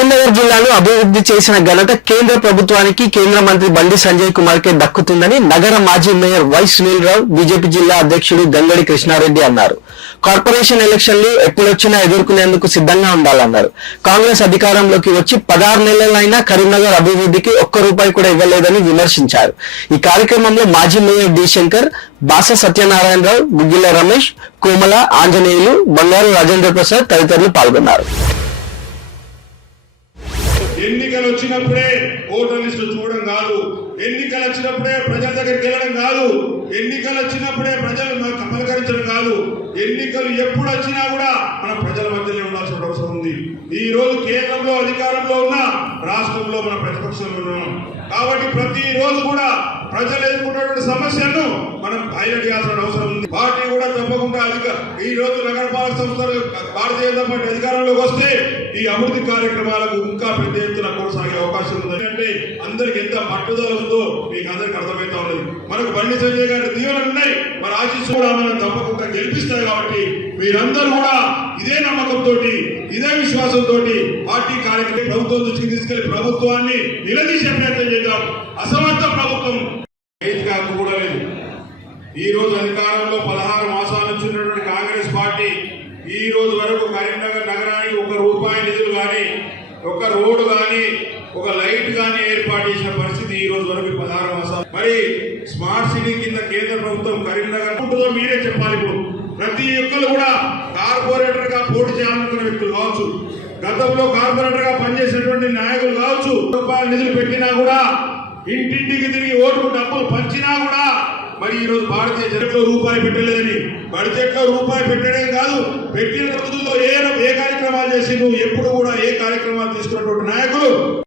కరీంనగర్ జిల్లాను అభివృద్ధి చేసిన ఘనత కేంద్ర ప్రభుత్వానికి కేంద్ర మంత్రి బండి సంజయ్ కుమార్ కే దక్కుతుందని నగర మాజీ mayor why Sunil Rao BJP జిల్లా అధ్యక్షుడు గంగడి కృష్ణారెడ్డి అన్నారు. కార్పొరేషన్ ఎలక్షన్లు ఎప్పుడొచ్చినా ఎదుర్కొనేందుకు సిద్ధంగా ఉండాలన్నారు. కాంగ్రెస్ అధికారంలోకి వచ్చి 16 నెలలైనా కరీంనగర్ అభివృద్ధికి ఒక్క రూపాయి కూడా ఇవ్వలేదని విమర్శించారు. ఈ కార్యక్రమంలో మాజీ మేయర్ డి శంకర్, బాస సత్యనారాయణరావు, గుగ్గిల రమేష్, కోమల, ఆంజనేయులు, బంగారు రాజేంద్ర ప్రసాద్ తదితరులు పాల్గొన్నారు. ఎన్నికలు వచ్చినప్పుడే ఓటర్ లిస్టు చూడడం కాదు, ఎన్నికలు వచ్చినప్పుడే ప్రజల దగ్గరికి వెళ్ళడం కాదు, ఎన్నికలు వచ్చినప్పుడే ప్రజలు పలకరించడం కాదు, ఎన్నికలు ఎప్పుడు వచ్చినా కూడా మన ప్రజల మధ్యలో ఉండాల్సిన అవసరం ఉంది. ఈ రోజు కేంద్రంలో అధికారంలో ఉన్న, రాష్ట్రంలో మన ప్రతిపక్షంలో ఉన్నాం కాబట్టి ప్రతి రోజు కూడా ప్రజలు ఎదుర్కొన్నటువంటి సమస్యలను మనం హైలైట్ చేయాల్సిన అవసరం ఉంది. పార్టీ కూడా తప్పకుండా ఈ రోజు నగరపాలక సంస్థలు భారతీయ జనతా పార్టీ అధికారంలోకి వస్తే ఈ అభివృద్ధి కార్యక్రమాలకు ఇంకా పెద్ద ఎత్తున కొనసాగే అవకాశం ఉంది. ఎందుకంటే అందరికి ఎంత పట్టుదల ఉందో మీకు అందరికి అర్థమవుతా ఉన్నది. మనకు బండి సంజయ్ గారి దీవెనలు ఉన్నాయి, మన ఆశీస్సు కూడా మనం తప్పకుండా గెలిపిస్తాయి. కాబట్టి మీరందరూ కూడా ఇదే నమ్మకంతో, ఇదే విశ్వాసంతో పార్టీ కార్యక్రమం ప్రభుత్వం దృష్టికి తీసుకెళ్లి ప్రభుత్వాన్ని నిలదీసే ప్రయత్నం చేద్దాం. అసమర్థ ప్రభుత్వం కూడా లేదు. ఈ రోజు అధికారంలో 16 మాసాల నుంచి ఉన్నటువంటి కాంగ్రెస్ పార్టీ ఈ రోజు వరకు కరీంనగర్ నగరానికి ₹1 నిధులు కానీ, ఒక రోడ్డు కానీ, ఒక లైట్ కానీ ఏర్పాటు చేసిన పరిస్థితి ఈ రోజు వరకు 16 మాసాలు. మరి స్మార్ట్ సిటీ కింద కేంద్ర ప్రభుత్వం కరీంనగర్ ఉంటుందో మీరే చెప్పాలి. ఇప్పుడు ప్రతి ఒక్కరు కూడా కార్పొరేటర్ గా పోటీ చేయాలనుకున్న వ్యక్తులు కావచ్చు, గతంలో కార్పొరేటర్ గా పనిచేసినటువంటి నాయకులు కావచ్చు, రూపాయల నిధులు పెట్టినా కూడా, ఇంటింటికి తిరిగి ఓటుకు డబ్బులు పంచినా కూడా మరి ఈ రోజు భారతీయ జనతలో రూపాయి పెట్టలేదని, బడ్జెట్ లో రూపాయి పెట్టడం కాదు, పెట్టిన రోజుల్లో ఏ కార్యక్రమాలు చేసి నువ్వు ఎప్పుడు కూడా ఏ కార్యక్రమాలు తీసుకున్నటువంటి నాయకులు